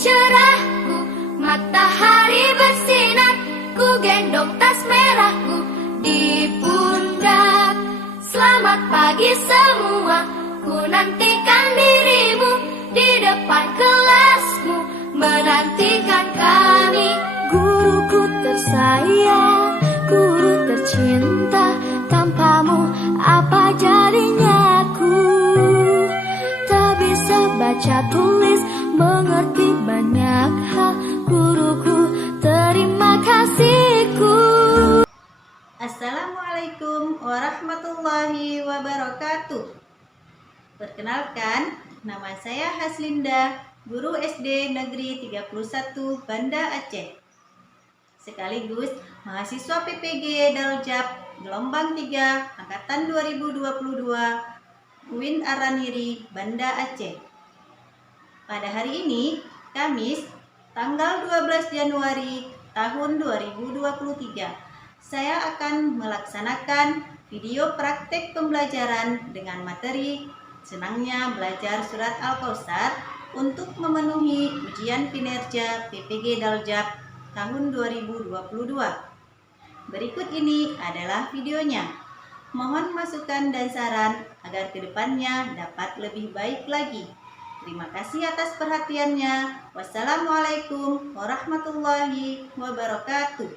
cerahku, matahari bersinar, ku gendong tas merahku di pundak. Selamat pagi semua, ku nantikan dirimu di depan kelasmu, menantikan kami. Guruku tersayang, guru tercinta, tanpamu apa jadinya aku? Tak bisa baca tulis, mengerti banyak hal, guruku terima kasihku. Assalamualaikum warahmatullahi wabarakatuh. Perkenalkan, nama saya Haslinda, guru SD Negeri 31 Banda Aceh. Sekaligus mahasiswa PPG Daljab gelombang 3 angkatan 2022 UIN Araniri Banda Aceh. Pada hari ini, Kamis, tanggal 12 Januari tahun 2023, saya akan melaksanakan video praktek pembelajaran dengan materi Senangnya Belajar Surat Al-Kausar untuk memenuhi ujian kinerja PPG Daljab tahun 2022. Berikut ini adalah videonya. Mohon masukan dan saran agar kedepannya dapat lebih baik lagi. Terima kasih atas perhatiannya. Wassalamualaikum warahmatullahi wabarakatuh.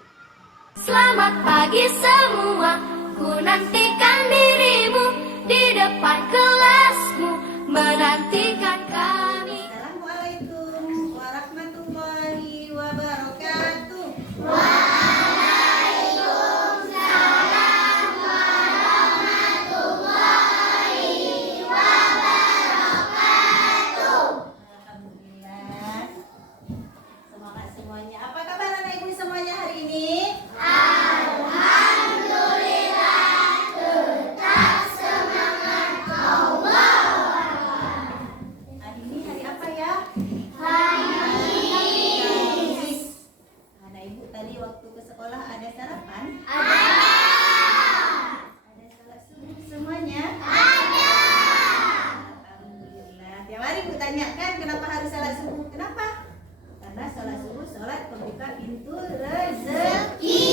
Selamat pagi semua, ku nantikan dirimu di depan kelasmu, menantikan kami. Assalamualaikum warahmatullahi wabarakatuh. Alhamdulillah. Semangat semuanya. Apa kabar anak ibu semuanya hari ini? Hari ini hari apa ya? Kamis. Anak ibu tadi waktu ke sekolah ada sarapan? Ada salat subuh semuanya? Alhamdulillah. Tiap hari ibu tanyakan kenapa harus salat subuh? Kenapa? Karena salat subuh salat pembuka pintu rezeki.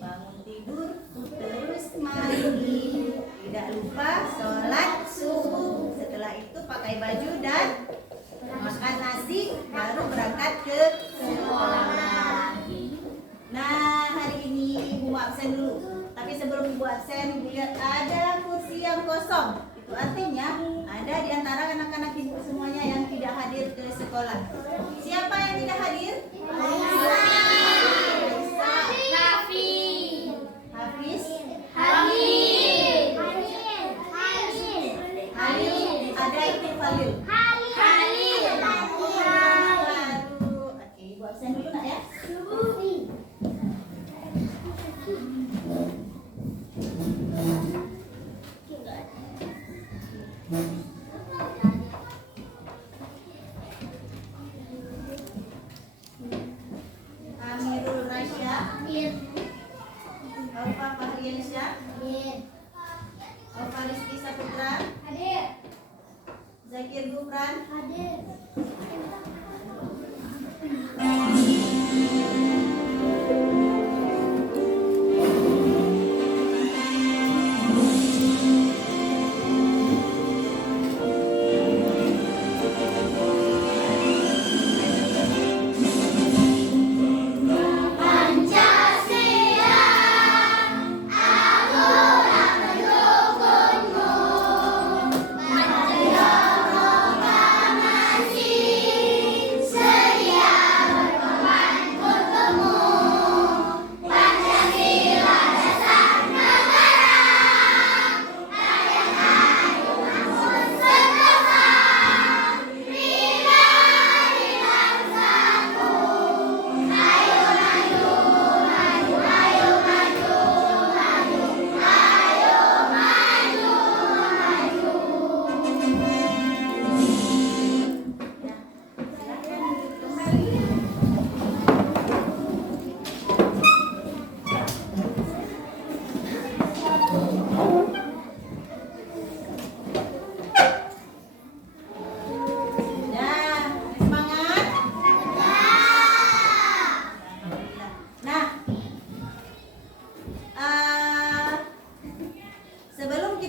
Bangun tidur terus mandi. Tidak lupa salat subuh. Setelah itu pakai baju dan makan nasi, baru berangkat ke sekolah. Nah, hari ini ibu absen dulu. Tapi sebelum ibu absen, ibu lihat ada kursi yang kosong. Itu artinya ada di antara anak-anak ibu semuanya yang tidak hadir ke sekolah. Siapa yang tidak hadir? Hafiz? Halil. Ada itu Halil. Baru. Oke, ibu absen dulu nak ya.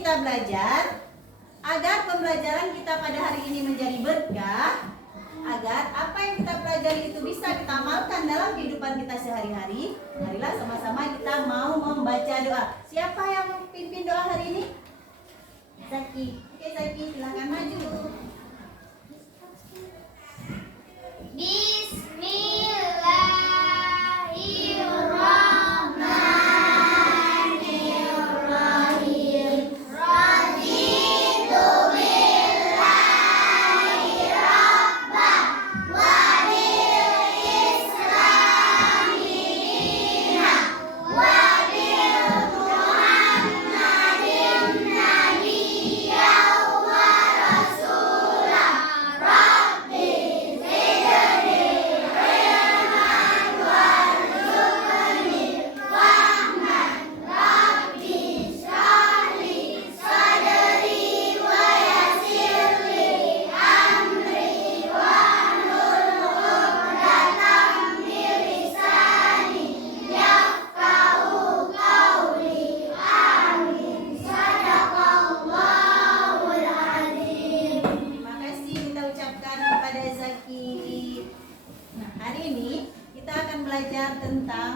kita belajar agar pembelajaran kita pada hari ini menjadi berkah, agar apa yang kita pelajari itu bisa kita amalkan dalam kehidupan kita sehari-hari. Marilah sama-sama kita mau membaca doa. Siapa yang memimpin doa hari ini? Zaki. Oke Zaki, silakan maju. Bismillahirrahmanirrahim. Raditu billahi rabbah wa bil islami dinan wa bil Muhammadin nabiyyan wa rasulah. Rabbi zidni ilman warzuqni fahman. Rabbi shrah li sadri wa yassir li amri wahlul 'uqdatam min lisani yafqahu qawli. Amin. Shadaqallahul azim. Terima kasih kita ucapkan kepada Zaki. Nah, hari ini kita akan belajar tentang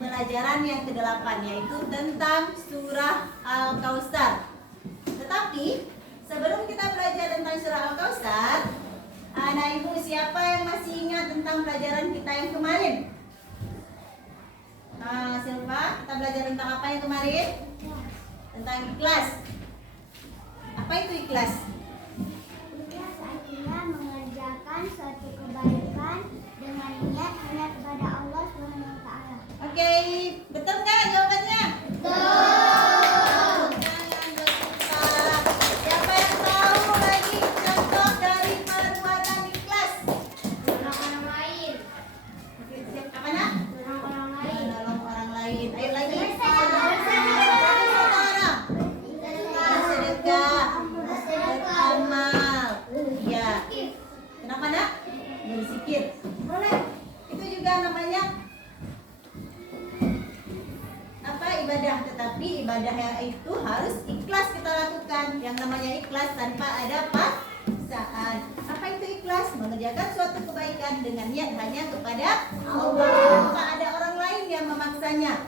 pelajaran yang ke-8, yaitu tentang surah Al-Kautsar. Tetapi sebelum kita belajar tentang surah Al-Kautsar, anak ibu siapa yang masih ingat tentang pelajaran kita yang kemarin? Nah, Silva, kita belajar tentang apa yang kemarin? Tentang ikhlas. Apa itu ikhlas? Ikhlas artinya mengerjakan suatu kebaikan dengan niat hanya kepada Allah Subhanahu wa taala. Oke, betul nggak jawabannya? Betul. Jangan berputar. Siapa yang tahu lagi contoh dari perbuatan ikhlas? Orang lain. Apa nak? Orang lain. Menolong orang lain. Ayo lagi. Bersedekah. Bersedekah. Beramal. Ya. Kenapa nak? Berzikir. Boleh. Itu juga namanya apa? Ibadah. Tetapi ibadah yang itu harus ikhlas kita lakukan. Yang namanya ikhlas tanpa ada paksaan. Apa itu ikhlas? Mengerjakan suatu kebaikan dengan niat hanya kepada Allah, tanpa ada orang lain yang memaksanya.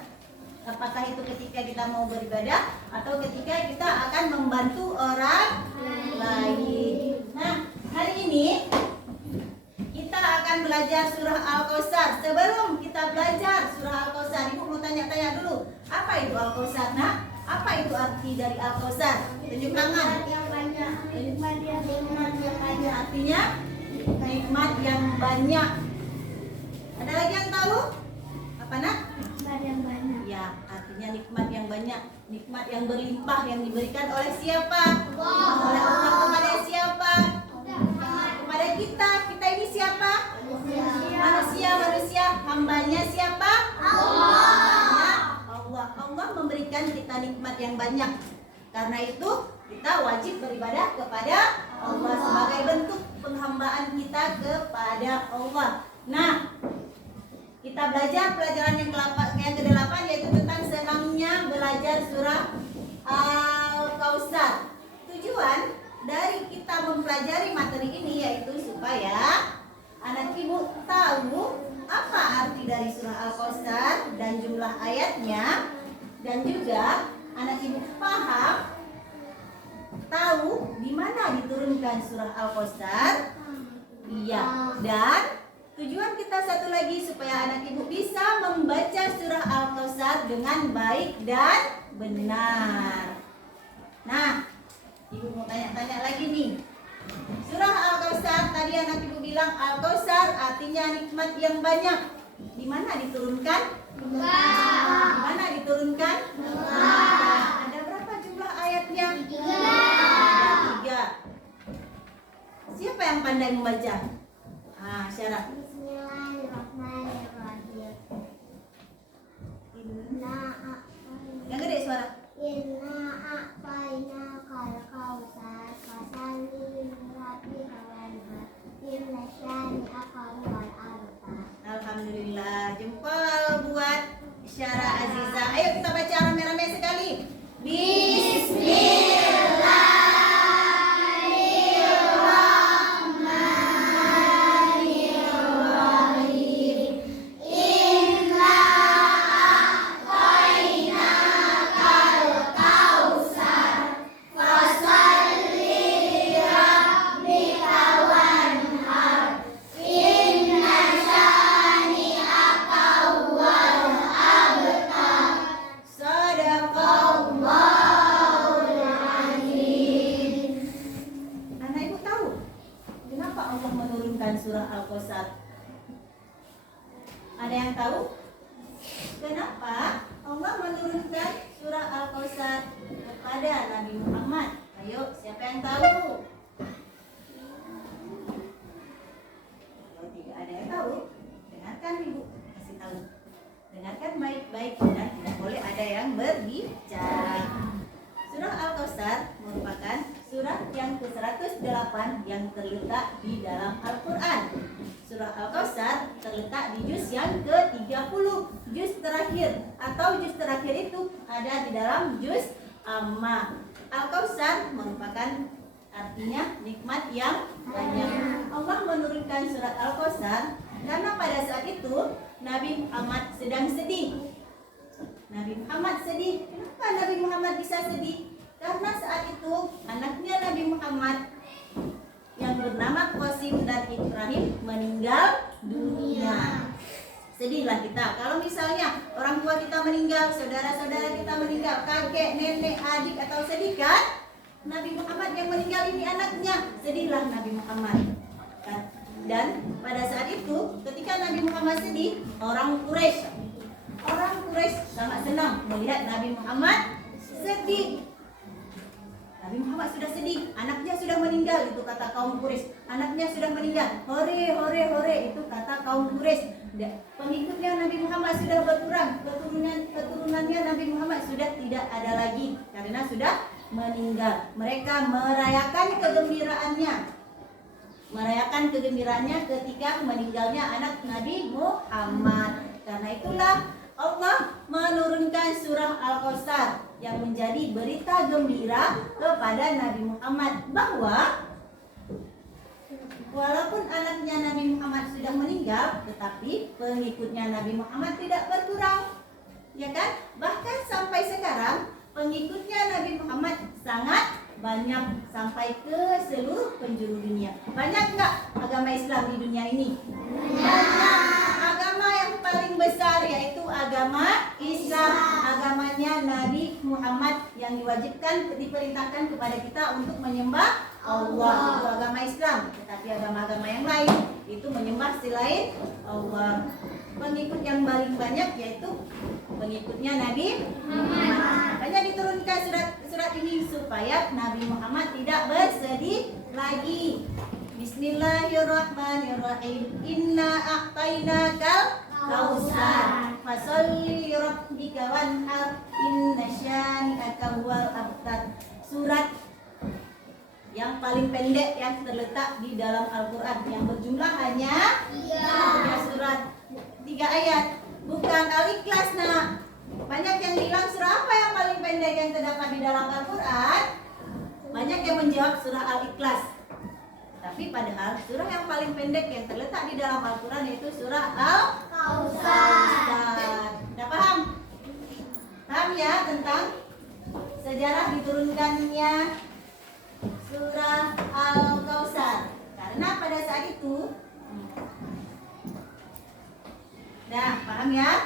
Apakah itu ketika kita mau beribadah atau ketika kita akan membantu orang lain. Nah, hari ini kita akan belajar surah Al-Kautsar. Sebelum kita belajar surah Al-Kautsar, ibu mau tanya-tanya dulu. Apa itu Al-Kautsar? Nah, apa itu arti dari Al-Kautsar? Tunjuk tangan. Yang banyak. Nikmat yang banyak. Artinya nikmat yang banyak. Ada lagi yang tahu? Apa nak? Nikmat yang banyak. Ya, artinya nikmat yang banyak, nikmat yang berlimpah yang diberikan oleh siapa? Oleh Allah kepada siapa? Kepada kita. Kita ini siapa? Manusia, hambanya siapa? Allah. Allah memberikan kita nikmat yang banyak. Karena itu kita wajib beribadah kepada Allah sebagai bentuk penghambaan kita kepada Allah. Nah, kita belajar pelajaran yang ke-8 yaitu tentang senangnya belajar surah Al-Kautsar. Tujuan dari kita mempelajari materi ini yaitu supaya anak ibu tahu apa arti dari surah Al-Kautsar dan jumlah ayatnya, dan juga anak ibu paham tahu di mana diturunkan surah Al-Kautsar. Iya, dan tujuan kita satu lagi supaya anak ibu bisa membaca surah Al-Kautsar dengan baik dan benar. Nah, ibu mau tanya-tanya lagi nih. Surah Al-Kautsar tadi anak ibu bilang Al-Kautsar artinya nikmat yang banyak. Di mana diturunkan? Di mana diturunkan? Ada berapa jumlah ayatnya? 3. Siapa yang pandai membaca? Syarat. Bismillahirrahmanirrahim. Yang gede suara. Inna a'tayna kal kautsar fasalli lirabbika wanhar inna syani'aka huwal abtar. Alhamdulillah. Jempol buat Syara Aziza. Ayo kita baca rame-rame sekali. Bismillah. kepada Nabi Muhammad? Ayo, siapa yang tahu? Kalau tidak ada yang tahu, dengarkan Ibu kasih tahu. Dengarkan baik-baik dan tidak boleh ada yang berbicara. Surah Al-Kautsar merupakan surah yang ke-108 yang terletak di dalam Al-Quran. Surah Al-Kautsar terletak di juz yang ke-30, juz terakhir, atau juz terakhir itu ada di dalam juz Amma. Al-Kautsar merupakan artinya nikmat yang banyak. Allah menurunkan surat Al-Kautsar karena pada saat itu Nabi Muhammad sedang sedih. Nabi Muhammad sedih. Kenapa Nabi Muhammad bisa sedih? Karena saat itu anaknya Nabi Muhammad yang bernama Qasim dan Ibrahim meninggal dunia. Sedihlah kita. Kalau misalnya orang tua kita meninggal, saudara-saudara kita meninggal, kakek, nenek, adik, atau sedih kan? Nabi Muhammad yang meninggal ini anaknya. Sedihlah Nabi Muhammad. Dan pada saat itu ketika Nabi Muhammad sedih, orang Quraisy sangat senang melihat Nabi Muhammad sedih. Nabi Muhammad sudah sedih, anaknya sudah meninggal, itu kata kaum Quraisy. Anaknya sudah meninggal, hore hore hore, itu kata kaum Quraisy. Pengikutnya Nabi Muhammad sudah berkurang, keturunannya Nabi Muhammad sudah tidak ada lagi karena sudah meninggal. Mereka merayakan kegembiraannya ketika meninggalnya anak Nabi Muhammad. Karena itulah Allah menurunkan surah Al-Kautsar yang menjadi berita gembira kepada Nabi Muhammad bahwa walaupun anaknya Nabi Muhammad sudah meninggal, tetapi pengikutnya Nabi Muhammad tidak berkurang. Ya kan? Bahkan sampai sekarang pengikutnya Nabi Muhammad sangat banyak sampai ke seluruh penjuru dunia. Banyak nggak agama Islam di dunia ini? Banyak. Agama yang paling besar yaitu agama Islam. Agamanya Nabi Muhammad yang diperintahkan kepada kita untuk menyembah Allah. Itu agama Islam. Tetapi agama-agama yang lain itu menyembah selain Allah. Pengikut yang paling banyak yaitu pengikutnya Nabi Muhammad. Makanya diturunkan surat ini supaya Nabi Muhammad tidak bersedih lagi. Bismillahirrahmanirrahim. Inna a'tainakal kautsar fasholli lirabbika wanhar inna syani'aka huwal abtar. Surat yang paling pendek yang terletak di dalam Al-Quran yang berjumlah hanya 3 surat, 3 ayat, bukan Al-Ikhlas. Nah, banyak yang bilang surah apa yang paling pendek yang terdapat di dalam Al-Quran? Banyak yang menjawab surah Al-Ikhlas. Tapi padahal surah yang paling pendek yang terletak di dalam Al-Quran yaitu surah Al-Kautsar. Sudah paham? Paham ya tentang sejarah diturunkannya surah Al-Kautsar? Karena pada saat itu paham ya?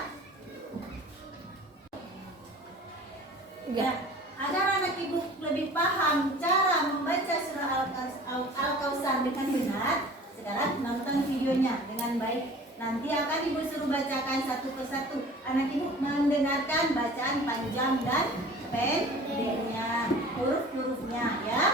Ya, agar anak ibu lebih paham cara membaca surah Al-Kautsar dengan benar, sekarang nonton videonya dengan baik. Nanti akan ibu suruh bacakan satu persatu. Anak ibu mendengarkan bacaan panjang dan pendeknya, huruf-hurufnya ya.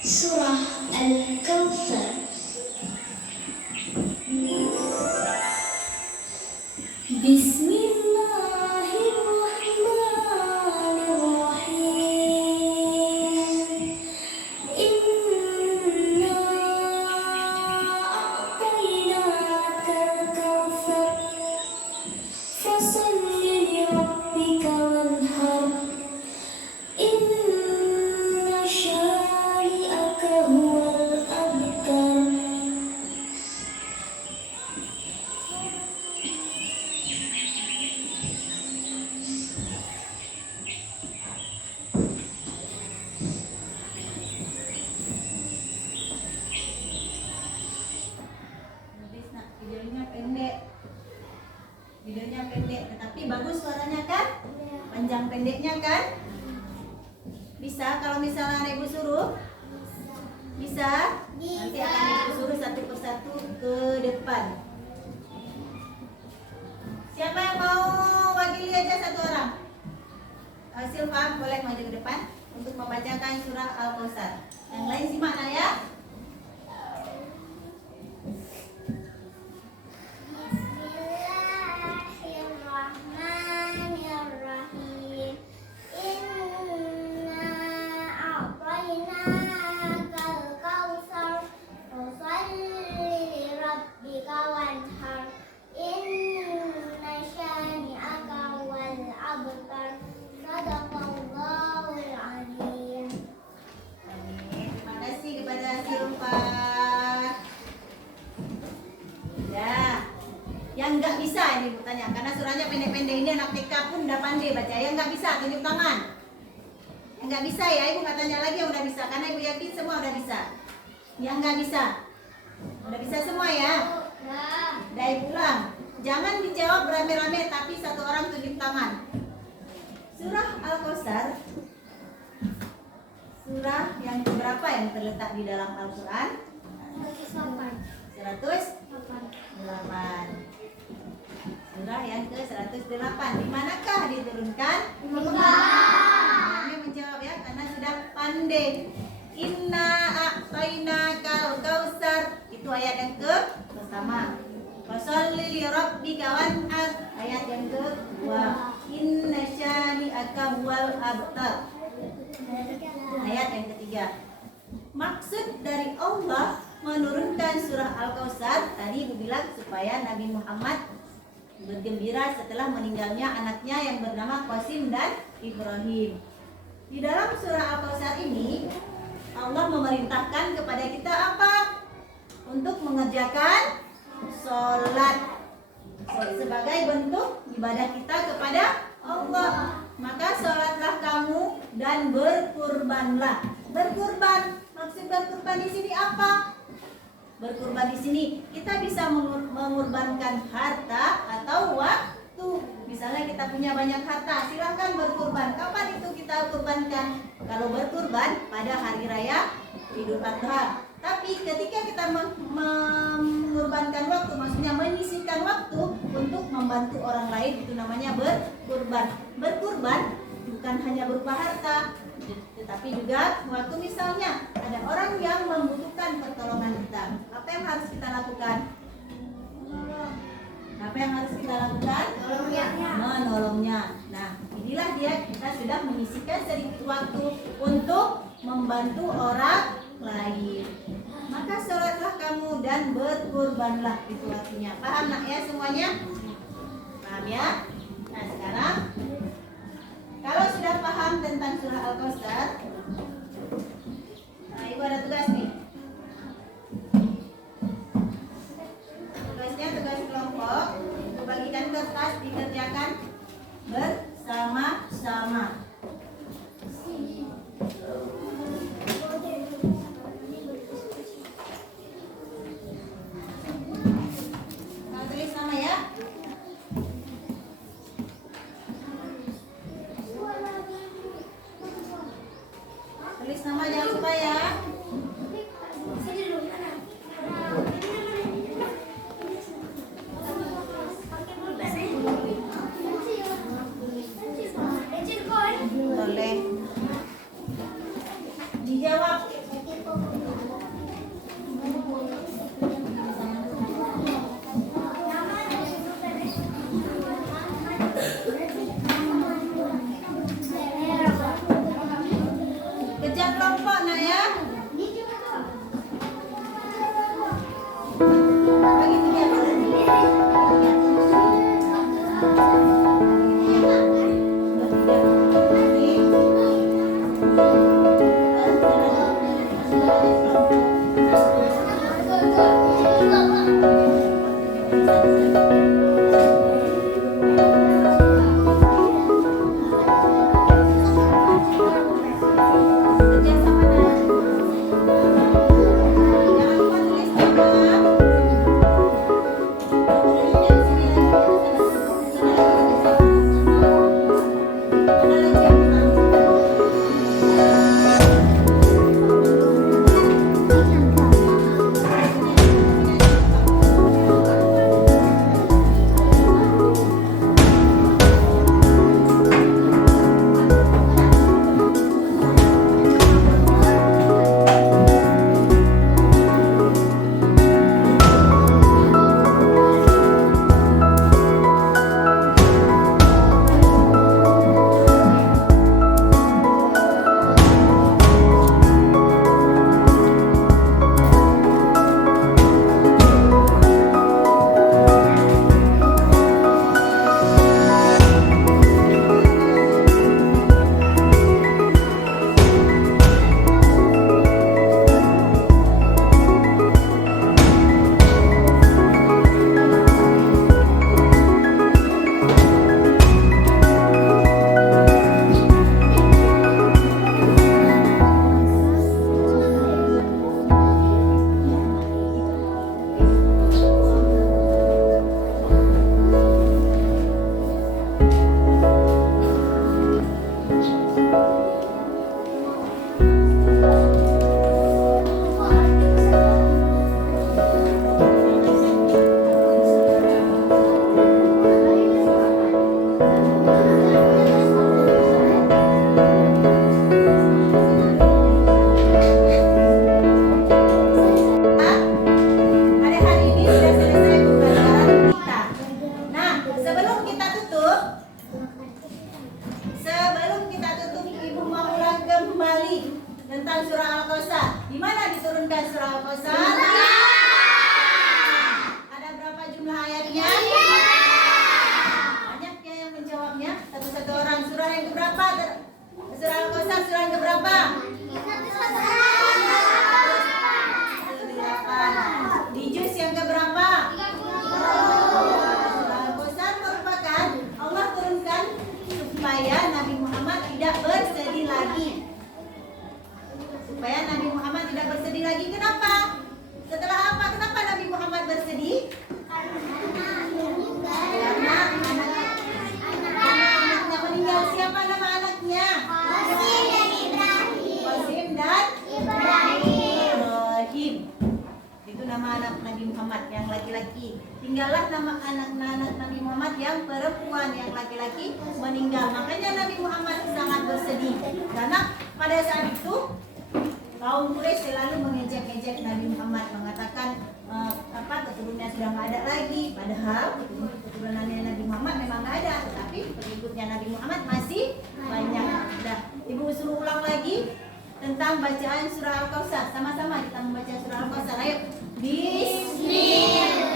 Surah Al-Kautsar. Bismillahirrahmanirrahim. panjang pendeknya kan? Bisa kalau misalnya Ibu suruh? Bisa? Nanti akan Ibu suruh satu persatu ke depan. Siapa yang mau wakili aja satu orang? Silva boleh maju ke depan untuk membacakan surah Al-Kautsar. Yang lain simak ya. Bismillahirrahmanirrahim. Inna a'tainakal kautsar, fasholli lirabbika wanhar. Inna syani'aka wal abtar. Sadaqallahul azim. Amin. Terima kasih kepada Silva. Ya, yang nggak bisa ini Bu tanya, karena surahnya pendek-pendek ini anak TK pun udah pandai baca. Yang nggak bisa tunjuk tangan. Yang nggak bisa ya, Ibu nggak tanya lagi yang udah bisa, karena Ibu yakin semua udah bisa. Yang nggak bisa, udah bisa semua ya. Udah Ibu ulang. Jangan dijawab rame-rame, tapi satu orang tunjuk tangan. Surah Al-Kautsar, surah yang berapa yang terletak di dalam Al-Quran? 108. Surah yang ke-108. Di manakah diturunkan? Ini menjawab ya, karena sudah pandai. Inna a'tainakal kautsar. Itu ayat yang pertama. Fasholli lirabbika wanhar. Ayat yang kedua. Inna syani'aka wal abtar. Ayat yang ketiga. Maksud dari Allah menurunkan surah Al-Kautsar tadi Ibu bilang supaya Nabi Muhammad bergembira setelah meninggalnya anaknya yang bernama Qasim dan Ibrahim. Di dalam surah Al-Kautsar ini Allah memerintahkan kepada kita apa? Untuk mengerjakan sholat sebagai bentuk ibadah kita kepada Allah. Maka sholatlah kamu dan berkurbanlah. Berkurban, maksud berkurban di sini apa? Berkurban di sini kita bisa mengorbankan harta atau waktu. Misalnya kita punya banyak harta, silahkan berkurban. Kapan itu kita kurbankan? Kalau berkurban pada hari raya Idul Adha. Tapi ketika kita mengorbankan waktu, maksudnya menyisihkan waktu untuk membantu orang lain, itu namanya berkurban. Berkurban bukan hanya berupa harta, tetapi juga waktu. Misalnya ada orang yang membutuhkan pertolongan kita, apa yang harus kita lakukan? Apa yang harus kita lakukan? Menolongnya. Nah, inilah dia, kita sudah menyisihkan sedikit waktu untuk membantu orang lain. Maka sholatlah kamu dan berkurbanlah, itu artinya. Paham nak ya semuanya? Paham ya? Nah sekarang kalau sudah paham tentang surah Al-Kautsar, nah Ibu ada tugas nih. Tugasnya tugas kelompok. Ibu bagikan kertas, dikerjakan bersama-sama. Nah, tulis nama ya. Tulis nama jangan lupa ya. tentang surah Al-Kautsar. Di mana diturunkan surah Al-Kautsar? Ada berapa jumlah ayatnya? Banyak ya yang menjawabnya. Satu-satu orang. Surah yang keberapa? Surah Al-Kautsar surah yang keberapa? Di juz yang keberapa? Surah Al-Kautsar merupakan Allah turunkan supaya Nabi Muhammad tidak bersedih lagi. Supaya Nabi Muhammad tidak bersedih lagi. Kenapa? Setelah apa? Kenapa Nabi Muhammad bersedih? Karena anaknya meninggal. Siapa nama anaknya? Qasim dan Ibrahim. Itu nama anak Nabi Muhammad yang laki-laki. Tinggallah nama anak-anak Nabi Muhammad yang perempuan, yang laki-laki meninggal. Makanya Nabi Muhammad sangat bersedih. Karena pada saat itu kaum Quraisy selalu mengejek-ejek Nabi Muhammad, mengatakan keturunannya sudah nggak ada lagi. Padahal keturunannya Nabi Muhammad memang nggak ada, tetapi pengikutnya Nabi Muhammad masih banyak. Nah, Ibu suruh ulang lagi tentang bacaan surah Al-Kautsar. Sama-sama kita membaca surah Al-Kautsar. Ayo. Bismillahirrahmanirrahim.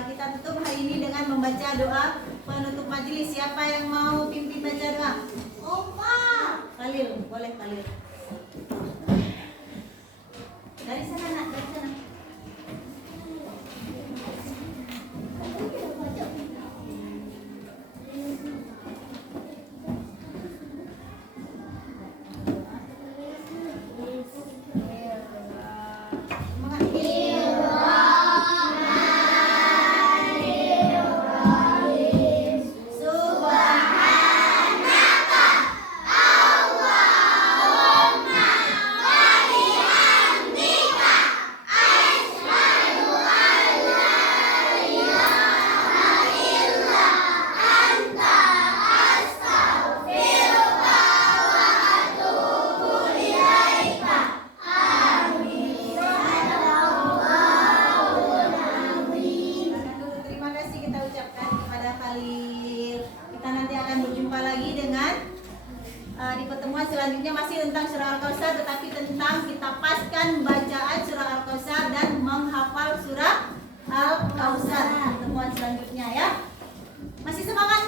Kita tutup hari ini dengan membaca doa penutup majelis. Siapa yang mau pimpin baca doa? Khalil, boleh Khalil. Dari sana nak, dari sana. Di pertemuan selanjutnya masih tentang surah Al-Kautsar, tetapi tentang kita paskan bacaan surah Al-Kautsar dan menghafal surah Al-Kautsar. Pertemuan selanjutnya ya. Masih semangat?